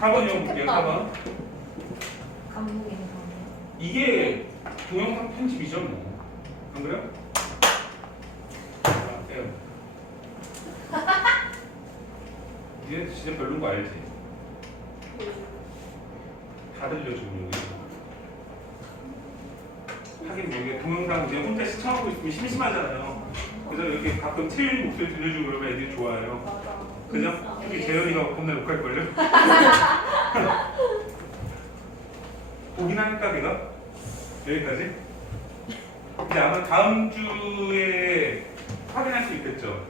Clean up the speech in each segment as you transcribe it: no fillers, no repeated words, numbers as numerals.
4번 읽어볼게요. 4번. 감독이네. 이게 동영상 편집이죠 뭐. 안 그래요? 아, 빼요. 이제 진짜 별로인 거 알지? 다 들려 지금 여기. 하긴 뭐 이게 동영상 이제 혼자 시청하고 있으면 심심하잖아요. 그래서 이렇게 가끔 틀린 목소리 들려주고 그러면 애들이 좋아해요. 맞아. 그죠? 특히 재현이가 겁나 욕할걸요? 보긴 하니까 걔가 여기까지. 이제 아마 다음 주에 확인할 수 있겠죠.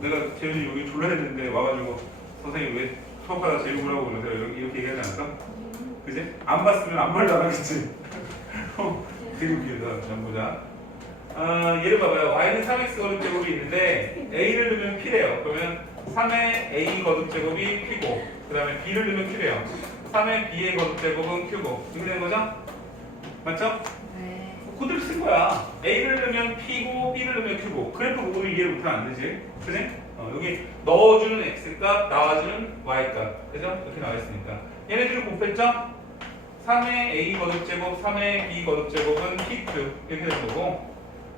내가 재현이 여기 졸라 했는데 와가지고 선생님 왜 수업하다 제일 오라고 그러세요? 이렇게 얘기하지 않을까? 그지? 안 봤으면 아무 말도 안 하겠지. 되게 웃기다. 자, 보자. 얘를 봐봐요. y는 3x 거듭제곱이 있는데 a를 넣으면 p래요. 그러면 3의 a 거듭제곱이 p고 그 다음에 b를 넣으면 q래요. 3의 b의 거듭제곱은 q고 이렇게 되는 거죠? 맞죠? 네. 그대로 쓴 거야. a를 넣으면 p고 b를 넣으면 q고 그래프 보고 이해를 못하면 안 되지. 그지? 여기 넣어주는 x값, 나와주는 y값. 그죠? 이렇게 나와 있으니까 얘네들을 곱했죠? 3의 a 거듭제곱, 3의 b 거듭제곱은 pq 이렇게 되는 거고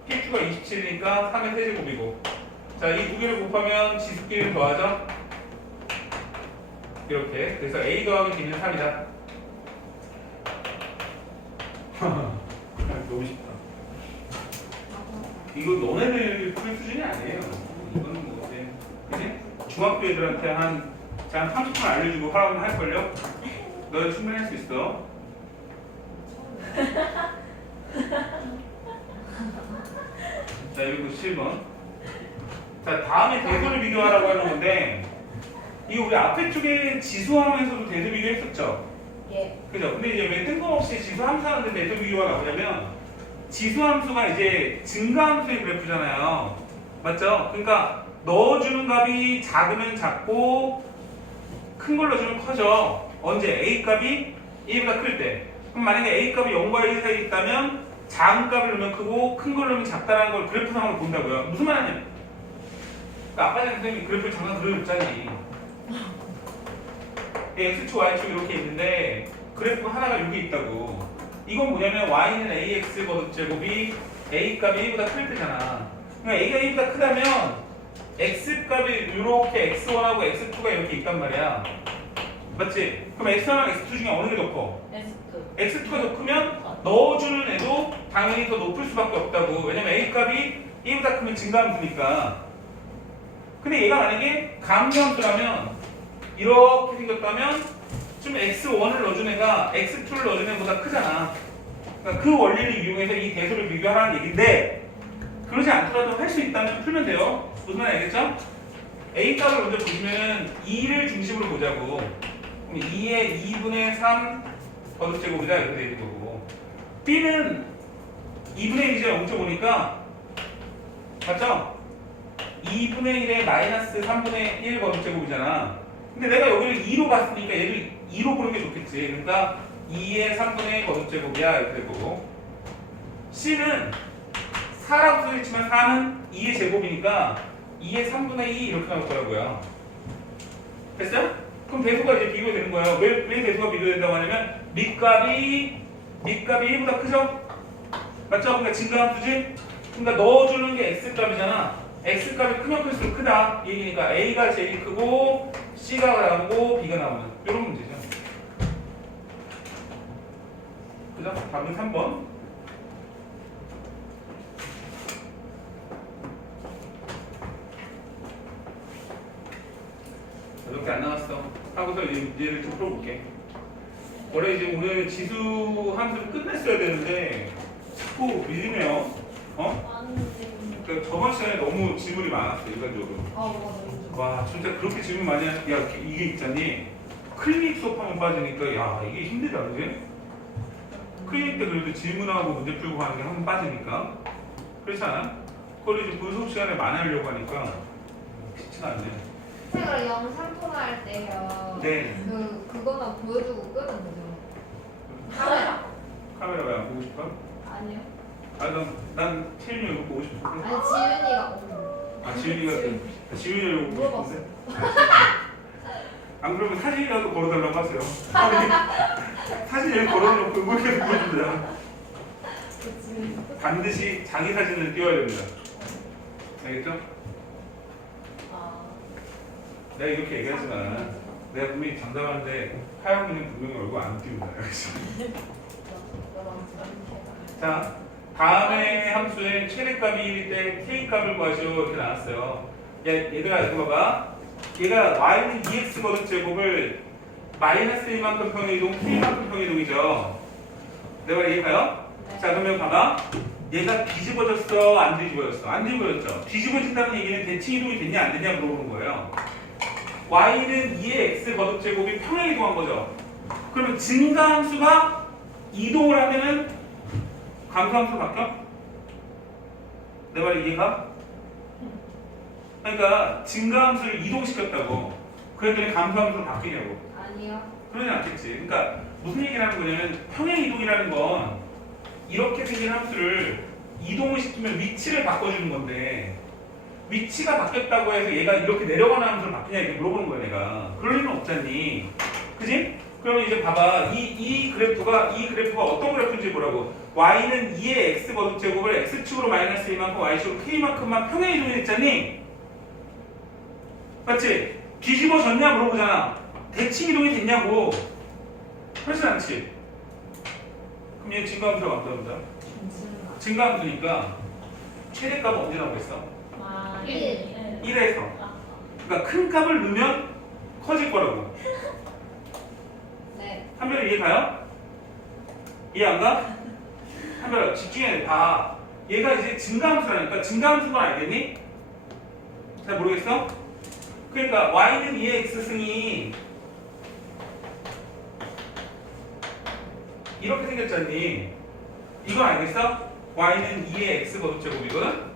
pq가 27이니까 3의 세제곱이고 자, 이 두 개를 곱하면 지수끼리를 더하죠? 이렇게. 그래서 a 더하기 b는 3이다. 너무 쉽다. 이거 너네들 풀 수준이 아니에요. 이거는 뭐 그지? 중학교 애들한테 한 30분 알려주고 하라고 할걸요? 너 충분히 할 수 있어. 자, 이거 7번. 자, 다음에 대소를 비교하라고 하는 건데, 이거 우리 앞에 쪽에 지수함에서도 대소 비교했었죠? 예. 그죠? 근데 이제 왜 뜬금없이 지수함수 하는데 대소 비교가 나오냐면, 지수함수가 이제 증가함수의 그래프잖아요. 맞죠? 그러니까 넣어주는 값이 작으면 작고, 큰 걸 넣어주면 커져. 언제? A 값이 1보다 클 때. 그럼 만약에 A 값이 0과 1 사이에 있다면, 작은 값을 넣으면 크고, 큰 걸 넣으면 작다라는 걸 그래프상으로 본다고요. 무슨 말 하냐면, 그러니까 아까 전에 선생님이 그래프를 잠깐 그려줬잖니. x축, y축 이렇게 있는데 그래프 하나가 여기 있다고. 이건 뭐냐면 y는 ax 거듭제곱이 a 값이 1보다 클 때잖아. 그러니까 a가 1보다 크다면 x 값이 이렇게 x1하고 x2가 이렇게 있단 말이야. 맞지? 그럼 x1랑 x2 중에 어느 게 더 커? S2. x2가 더 크면 넣어주는 애도 당연히 더 높을 수밖에 없다고. 왜냐면 a 값이 1보다 크면 증가함수니까. 근데 얘가 만약에 감소함수라면 이렇게 생겼다면 좀 x1을 넣어준 애가 x2를 넣어준 애보다 크잖아. 그러니까 그 원리를 이용해서 이 대소를 비교하라는 얘기인데 그러지 않더라도 할 수 있다면 풀면 돼요. 무슨 말인지 알겠죠? a 값을 먼저 보시면 2를 중심으로 보자고. 그럼 2의 2분의 3 거듭제곱이다 이렇게 되는 거고 b는 2분의 1이죠. 0.5니까 맞죠? 2분의 1에 마이너스 3분의 1 거듭제곱이잖아. 근데 내가 여기를 2로 봤으니까 얘를 2로 보는 게 좋겠지. 그러니까 2의 3분의 거듭제곱이야 이렇게 되고 C는 4라고 써있지만 4는 2의 제곱이니까 2의 3분의 2 이렇게 나올 거라고요. 됐어요? 그럼 대수가 이제 비교되는 거예요. 왜 대수가 비교된다고 하냐면 밑값이 1보다 크죠? 맞죠? 그러니까 증가함수지? 그러니까 넣어주는 게 X값이잖아. X값이 크면 클수록 크다. 이 얘기니까 A가 제일 크고 C가 나오고 B가 나오는 이런 문제죠. 그죠? 답은 3번. 이렇게 안 나왔어. 하고서 이제 문제를 좀 풀어볼게. 원래 이제 오늘 지수 함수를 끝냈어야 되는데 자꾸 밀리네요. 그러니까 저번 시간에 너무 질문이 많았어 일반적으로. 와 진짜 그렇게 질문 많이 야 이게 있잖니. 클리닉 수업하면 빠지니까 야 이게 힘들다 그지? 클리닉 때 그래도 질문하고 문제 풀고 하는 게 한 번 빠지니까 그렇지 않아? 그걸 이제 그 수업 시간에 많이 하려고 하니까 쉽지가 않네. 제가 영상 통화할 때요. 네. 그거만 보여주고 끄면 되죠. 카메라 왜 안 보고 싶어? 아니요. 난 채윤이 이거 보고 싶어. 아니 지윤이가 지윤이가 이거 보고 물어봤어. 싶은데? 안 그러면 사진이라도 걸어달라고 하세요. 사진을 걸어놓고 뭐 이렇게 보여줍니다. 그치. 반드시 자기 사진을 띄워야 됩니다. 알겠죠? 아. 내가 이렇게 얘기하지만 내가 분명히 장담하는데 하영이는 분명히 얼굴 안 띄운다. 알겠죠? 자, 다음에 함수의 최대값이 1일 때 k값을 구하시오 이렇게 나왔어요. 얘들아 이거 봐봐. 얘가 y는 2x 거듭 제곱을 마이너스 1만큼 평행이동 k만큼 평행이동이죠. 내가 이해가요? 자 그러면 봐봐. 얘가 뒤집어졌어 안 뒤집어졌어? 안 뒤집어졌죠. 뒤집어진다는 얘기는 대칭 이동이 됐냐 안 됐냐 물어보는 거예요. y는 2의 x 거듭 제곱이 평행이동한 거죠. 그러면 증가함수가 이동을 하면은 감소함수 바뀌어? 내 말이 이해가? 그러니까 증가함수를 이동시켰다고 그랬더니 감소함수로 바뀌냐고. 아니요. 그러진 않겠지. 그러니까 무슨 얘기를 하는 거냐면 평행이동이라는 건 이렇게 생긴 함수를 이동을 시키면 위치를 바꿔주는 건데 위치가 바뀌었다고 해서 얘가 이렇게 내려가는 함수를 바뀌냐 이렇게 물어보는 거야 내가. 그럴 리는 없잖니. 그지? 그러면 이제 봐봐. 이 그래프가 어떤 그래프인지 보라고. y는 2의 x 거듭 제곱을 x축으로 마이너스 1만큼 y축으로 k만큼만 평행이동이 됐잖니. 맞지? 뒤집어졌냐 물어보잖아. 대칭 이동이 됐냐고. 그렇진 않지. 그럼 얘 증가함수가 어떠합니다? 증가함수니까 최대값은 언제 나오겠어? 1에서. 그러니까 큰 값을 넣으면 커질 거라고. 네. 한별아 이해 가요? 이해 안 가? 한별아 집중해야 돼. 봐. 얘가 이제 증가함수라니까 증가함수인 건 알겠니? 잘 모르겠어? 그러니까 y는 2의 x승이 이렇게 생겼잖니. 이건 알겠어? y는 2의 x 거듭 제곱이거든?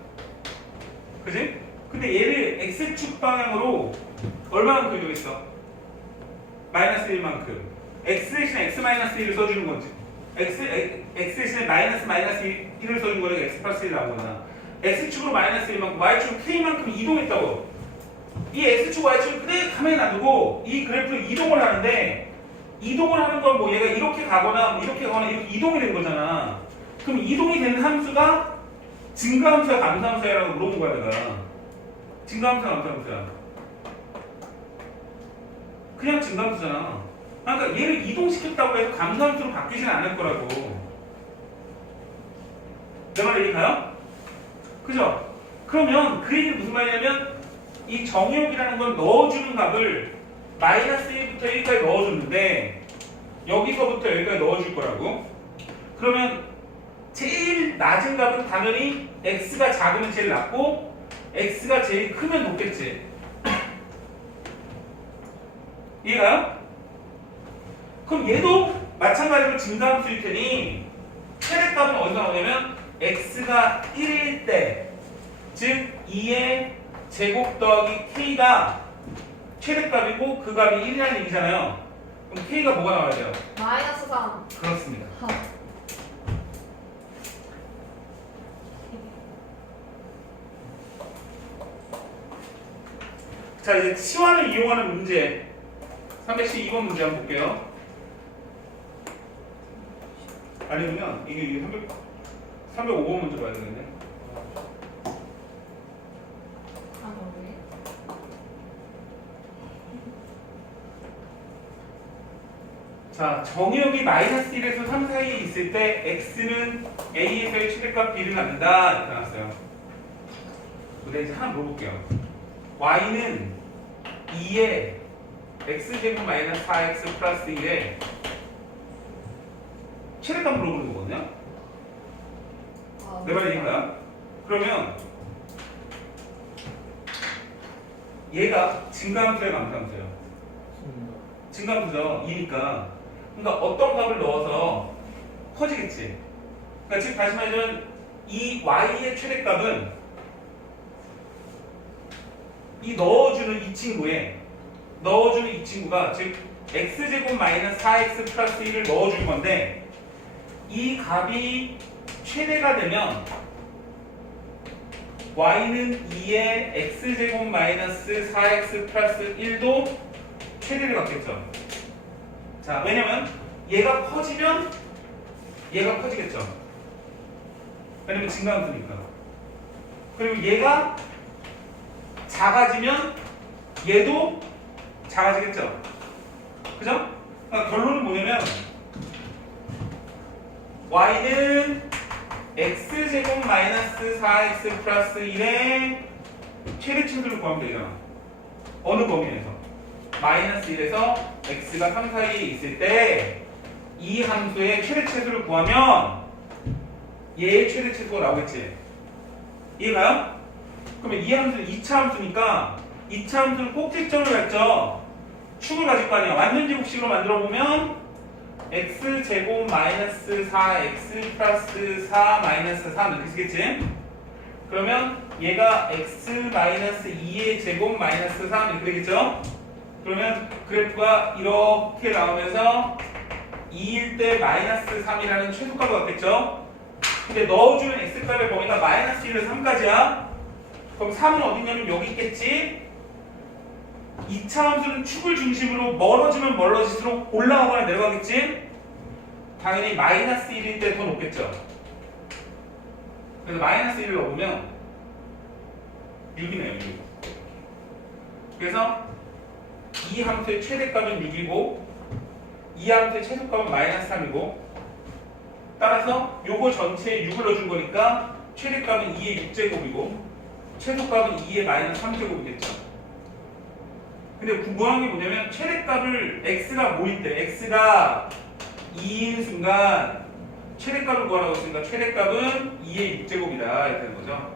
그지? 근데 얘를 x축 방향으로 얼마만큼 이동했어? 마이너스 1만큼. x 대신에 x 마이너스 1을 써주는 건지. x 대신에 마이너스 1을 써주는 거니까 x 플러스 1 나온 거잖아. x축으로 마이너스 1만큼, y축으로 k만큼 이동했다고. 이 x축, y축을 그대로 가만히 놔두고 이 그래프를 이동을 하는데 이동을 하는 건 뭐 얘가 이렇게 가거나 뭐 이렇게 가거나 이렇게 이동이 된 거잖아. 그럼 이동이 된 함수가 증가함수야 감소함수야 라고 물어본 거야 내가. 증가함수야 감소함수야? 그냥 증가함수잖아. 그러니까 얘를 이동시켰다고 해서 감소함수로 바뀌지는 않을 거라고. 내 말 이해가요? 그죠? 그러면 그 얘기는 무슨 말이냐면 이 정의역이라는 건 넣어주는 값을 마이너스 1부터 1까지 넣어줬는데 여기서부터 여기까지 넣어줄 거라고. 그러면 제일 낮은 값은 당연히 x가 작으면 제일 낮고 x가 제일 크면 높겠지. 이해가요? 그럼 얘도 마찬가지로 증가함수일 테니 최대값은 어디서 나오냐면 x가 1일 때, 즉 2의 제곱 더하기 k가 최대값이고 그 값이 1이라는 얘기잖아요. 그럼 k가 뭐가 나와야 돼요? 마이너스 3. 그렇습니다. 자 이제 치환을 이용하는 문제 312번 문제 한번 볼게요. 아니면 이게 305번 문제 봐야 되겠네. 자 정의역이 마이너스 1에서 3 사이에 있을 때 x는 a에서의 최대값 b를 갖는다 이렇게 나왔어요. 근데 이제 하나 물어볼게요. y는 2에 x제곱 마이너스 4x 플러스 1에 최대값 물어보는 거거든요. 내 말이 이해가요? 그러면 얘가 증가함수예요 감소함수예요? 증가함수죠. 2니까. 그러니까 어떤 값을 넣어서 커지겠지. 그러니까 즉 다시 말하면 이 y의 최대값은 이 넣어주는 이 친구가 즉 x제곱 마이너스 4x 플러스 1을 넣어줄 건데 이 값이 최대가 되면 y는 2의 x제곱 마이너스 4x 플러스 1도 최대를 갖겠죠. 자, 왜냐면 얘가 커지면 얘가 커지겠죠. 왜냐면 증가함수니까. 그리고 얘가 작아지면 얘도 작아지겠죠. 그죠? 그러니까 결론은 뭐냐면 y는 x제곱 마이너스 4x 플러스 1의 최대치수를 구하면 되잖아. 어느 범위에서? 마이너스 1에서 x가 3 사이에 있을 때 이 함수의 최대치수를 구하면 얘의 최대치수가 나오겠지. 이해가요? 그러면 이 함수는 2차 함수니까 2차 함수는 꼭지점을 갖죠. 축을 가질 거 아니야. 완전 제곱식으로 만들어 보면 x제곱 마이너스 4x 플러스 4 마이너스 3 이렇게 쓰겠지? 그러면 얘가 x 마이너스 2의 제곱 마이너스 3 이렇게 되겠죠? 그러면 그래프가 이렇게 나오면서 2일 때 마이너스 3이라는 최소값을 갖겠죠? 근데 넣어주는 x값의 범위가 마이너스 1에서 3까지야. 그럼 3은 어디냐면 여기 있겠지? 2차 함수는 축을 중심으로 멀어지면 멀어질수록 올라가거나 내려가겠지? 당연히 마이너스 1일 때 더 높겠죠? 그래서 마이너스 1을 넣으면 6이네요, 6. 그래서 이 함수의 최대값은 6이고 이 함수의 최소값은 마이너스 3이고 따라서 요거 전체에 6을 넣어준 거니까 최대값은 2의 6제곱이고 최소값은 2의 마이너스 3제곱이겠죠. 근데 궁금한 게 뭐냐면 최대값을 x가 뭐일 때 x가 2인 순간 최대값을 구하라고 했으니까 최대값은 2의 6제곱이다 이렇게 되는 거죠.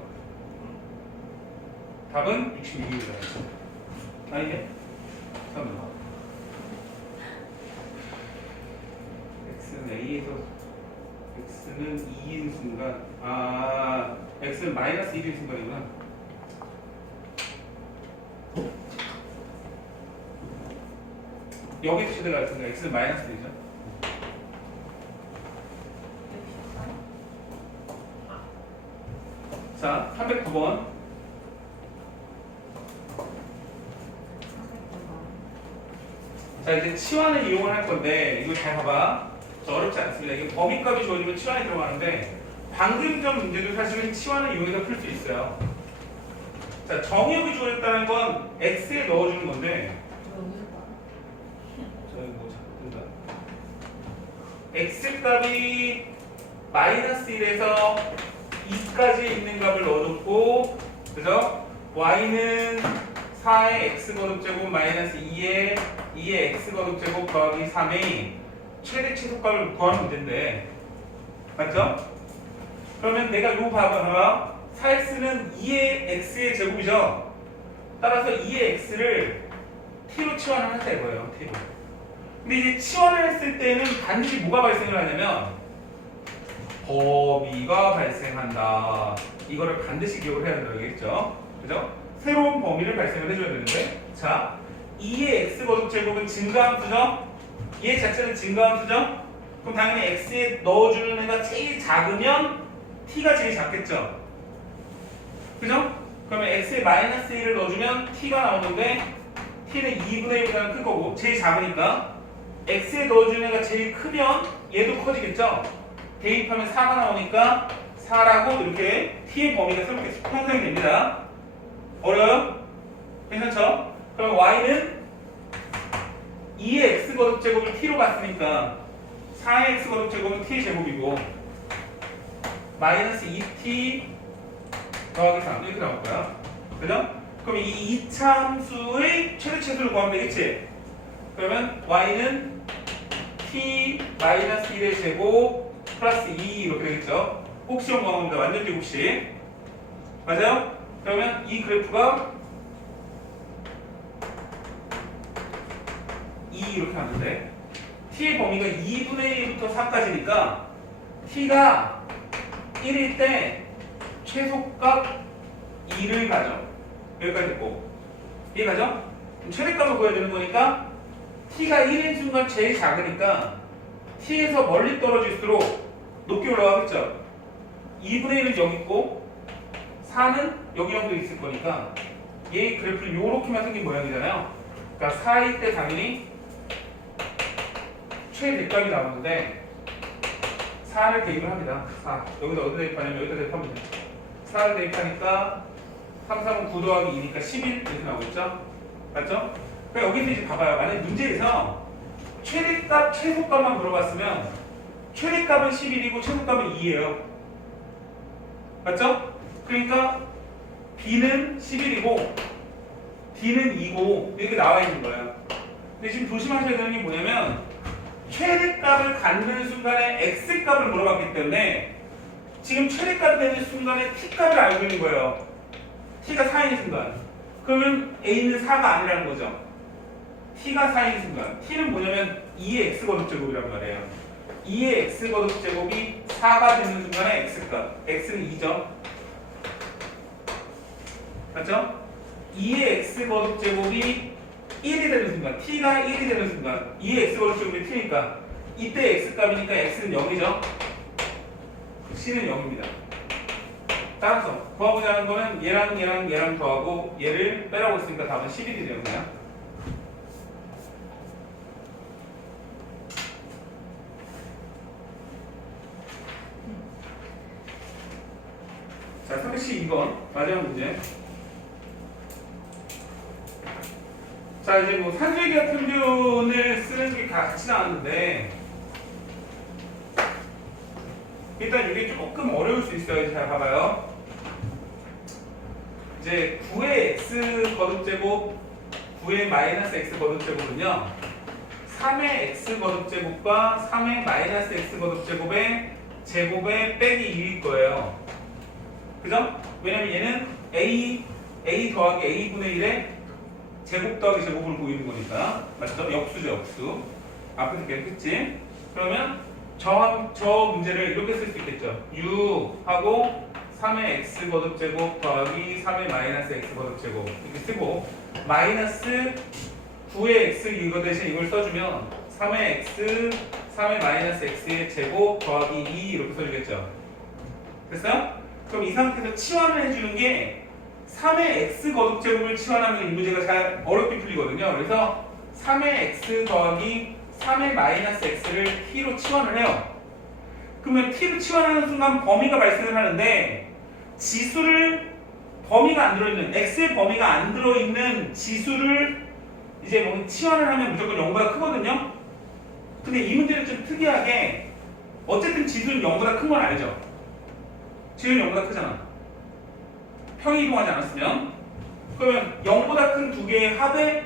답은 66입니다. 아니네? 잠깐만. x는 a에서 x는 2인 순간 x는 마이너스 1인 순간이구나. 여기서 최대가 있으니까 x는 마이너스 1이죠. 자, 309번. 자, 이제 치환을 이용을 할 건데 이거 잘 봐봐. 어렵지 않습니다. 이게 범위값이 주어지면 치환이 들어가는데 방금 전 문제도 사실은 치환을 이용해서 풀 수 있어요. 자, 정의역이 주어졌다는 건 x에 넣어주는 건데 저희 뭐 자꾸 뜬다. x 값이 마이너스 1에서 2까지 있는 값을 넣어줬고, 그죠? y는 4의 x 거듭제곱 마이너스 2의 x 거듭제곱 더하기 3의 최대 최소값을 구하는 문제인데, 맞죠? 그러면 내가 이거 봐봐. 4x는 2의 x의 제곱이죠? 따라서 2의 x를 t로 치환을 하자 이거예요. t로. 근데 이제 치환을 했을 때는 반드시 뭐가 발생을 하냐면 범위가 발생한다. 이거를 반드시 기억을 해야 된다겠죠? 그죠? 새로운 범위를 발생을 해줘야 되는데, 자, 2의 x 거듭제곱은 증가함수죠? 얘 자체는 증가함수죠? 그럼 당연히 x에 넣어주는 애가 제일 작으면 t가 제일 작겠죠? 그죠? 그러면 x에 마이너스 1을 넣어주면 t가 나오는데 t는 2분의 1보다는 클 거고 제일 작으니까 x에 넣어주는 애가 제일 크면 얘도 커지겠죠? 대입하면 4가 나오니까 4라고 이렇게 t의 범위가 새롭게 형성이 됩니다. 어려워요? 괜찮죠? 그럼 y는 2의 x 거듭제곱을 t로 봤으니까 4의 x 거듭제곱은 t의 제곱이고 마이너스 2t 더하기 3 이렇게 나올 거야. 그죠? 그럼 이 2차 함수의 최대 최소를 구하면 되겠지? 그러면 y는 t 마이너스 1의 제곱 플러스 2 이렇게 되겠죠? 꼭지점 구하면 됩니다. 완전 제곱식. 맞아요? 그러면 이 그래프가 2 이렇게 하는데 t의 범위가 2분의 1부터 4까지니까 t가 1일 때 최소값 2를 가져. 여기까지 있고. 이해가죠? 최대값을 구해야 되는 거니까 t가 1인 순간 제일 작으니까 t에서 멀리 떨어질수록 높게 올라가겠죠? 2분의 1은 여기 있고 4는 여기 정도 있을 거니까 얘 그래프는 요렇게만 생긴 모양이잖아요. 그러니까 4일 때 당연히 최대값이 나오는데 4를 대입을 합니다. 4. 여기다 어디 대입하냐면 여기다 대입합니다. 4를 대입하니까 3, 3은 9 더하기 2니까 11 이렇게 나오겠죠? 맞죠? 그러니까 여기서 이제 봐봐요. 만약에 문제에서 최대값, 최소값만 물어봤으면 최대값은 11이고 최소값은 2예요. 맞죠? 그러니까 B는 11이고 D는 2고 이렇게 나와 있는 거예요. 근데 지금 조심하셔야 되는 게 뭐냐면 최대값을 갖는 순간에 X값을 물어봤기 때문에 지금 최대값이 되는 순간에 T값을 알고 있는 거예요. T가 4인 순간. 그러면 A는 4가 아니라는 거죠. T가 4인 순간. T는 뭐냐면 2의 X거듭제곱이란 말이에요. 2의 X거듭제곱이 4가 되는 순간에 X값. X는 2죠. 맞죠? 2의 X거듭제곱이 1이 되는 순간. T가 1이 되는 순간. 2의 X거듭제곱이 T니까 이때 X값이니까 X는 0이죠. C는 0입니다. 따라서 구하고자 하는 거는 얘랑 더하고 얘를 빼라고 했으니까 답은 11이 되었네요. 자, 312번 마지막 문제. 자, 이제 뭐 산술기하 평균을 쓰는 게 같이 나왔는데 일단 이게 조금 어려울 수 있어요. 잘 봐봐요. 이제 9의 x 거듭제곱, 9의 마이너스 x 거듭제곱은요 3의 x 거듭제곱과 3의 마이너스 x 거듭제곱의 제곱에 빼기 2일 거예요. 그죠? 왜냐면 얘는 a 더하기 a분의 1의 제곱 더하기 제곱을 보이는 거니까. 맞죠? 역수죠, 역수. 앞에서 계속 했지? 그러면 저 문제를 이렇게 쓸 수 있겠죠. u하고 3의 x 거듭제곱 더하기 3의 마이너스 x 거듭제곱 이렇게 쓰고 마이너스 9의 x 이거 대신 이걸 써주면 3의 x 3의 마이너스 x의 제곱 더하기 2 이렇게 써주겠죠. 됐어요? 그럼 이 상태에서 치환을 해주는 게 3의 x 거듭제곱을 치환하면 이 문제가 잘 어렵게 풀리거든요. 그래서 3의 x 더하기 3의 마이너스 x를 t로 치환을 해요. 그러면 t로 치환하는 순간 범위가 발생을 하는데 지수를 범위가 안 들어있는 x의 범위가 안 들어있는 지수를 이제 뭐 치환을 하면 무조건 0보다 크거든요. 근데 이 문제는 좀 특이하게 어쨌든 지수는 0보다 큰 건 알죠. 지수는 0보다 크잖아. 평이 이동하지 않았으면. 그러면 0보다 큰 두 개의 합의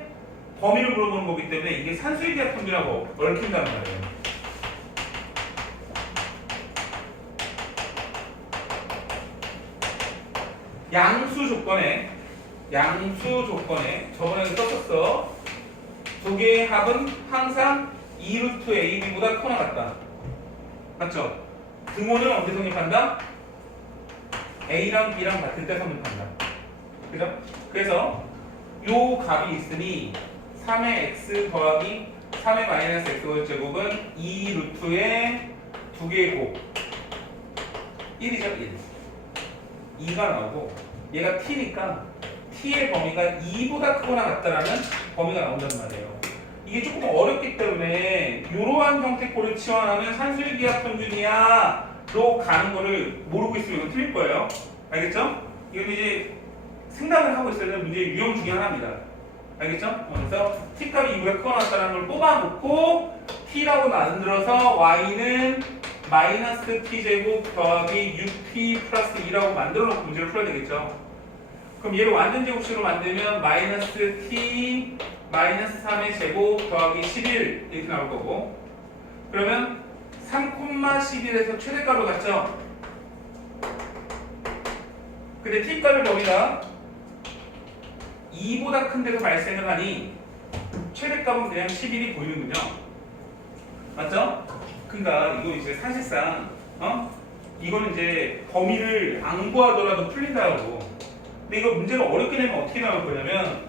범위를 물어보는 거기 때문에 이게 산술기하 평균하고 얽힌다는 말이에요. 양수 조건에 저번에도 썼었어. 두 개의 합은 항상 2루트 AB보다 크거나 같다. 맞죠? 등호는 언제 성립한다? A랑 B랑 같을 때 성립한다. 그죠? 그래서 요 값이 있으니 3의 x 더하기 3의 마이너스 x 제곱은 2루트의 두 개의 곱 1이죠. 2가 나오고 얘가 t니까 t의 범위가 2보다 크거나 같다라는 범위가 나온단 말이에요. 이게 조금 어렵기 때문에 이러한 형태꼴을 치환하면 산술기하 평균이야로 가는 거를 모르고 있으면 이건 틀릴 거예요. 알겠죠? 이건 이제 생각을 하고 있어야 되는 문제의 유형 중에 하나입니다. 알겠죠? 그래서 t값이 2보다 크거나 같다는 걸 뽑아놓고 t라고 만들어서 y는 마이너스 t제곱 더하기 6t 플러스 2라고 만들어놓고 문제를 풀어야 되겠죠. 그럼 얘를 완전 제곱식으로 만들면 마이너스 t 마이너스 3의 제곱 더하기 11 이렇게 나올 거고, 그러면 3,11에서 최대값으로 갔죠. 근데 t값의 범위가 2보다 큰 데서 발생을 하니 최대값은 그냥 11이 보이는군요. 맞죠? 그러니까 이거 이제 사실상 이거는 이제 범위를 안 구하더라도 풀린다고. 근데 이거 문제가 어렵게 되면 어떻게 나올 거냐면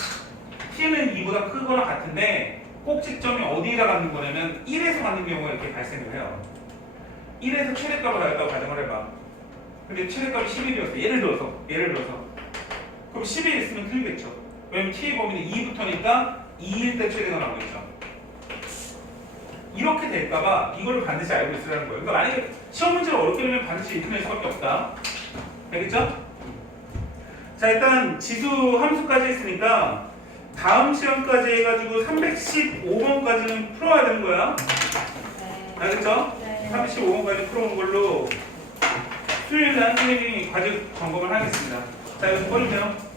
t는 2보다 크거나 같은데 꼭지점이 어디에다 갖는 거냐면 1에서 갖는 경우가 이렇게 발생을 해요. 1에서 최대값을 갖다가 가정을 해봐. 근데 최대값이 11이었어. 예를 들어서 그럼 11 있으면 틀리겠죠. 왜냐면 t의 범위는 2부터니까 2일 때 최대가 나오겠죠. 이렇게 될까봐 이걸 반드시 알고 있으라는 거예요. 그러니까 만약에 시험 문제를 어렵게 내면 반드시 이렇게 낼 수밖에 없다. 알겠죠? 자, 일단 지수 함수까지 했으니까 다음 시험까지 해가지고 315번까지는 풀어야 되는 거야. 네. 알겠죠? 네. 35번까지 풀어온 걸로 수요일 날 선생님이 과제 점검을 하겠습니다. 자, 이거 꺼주세요.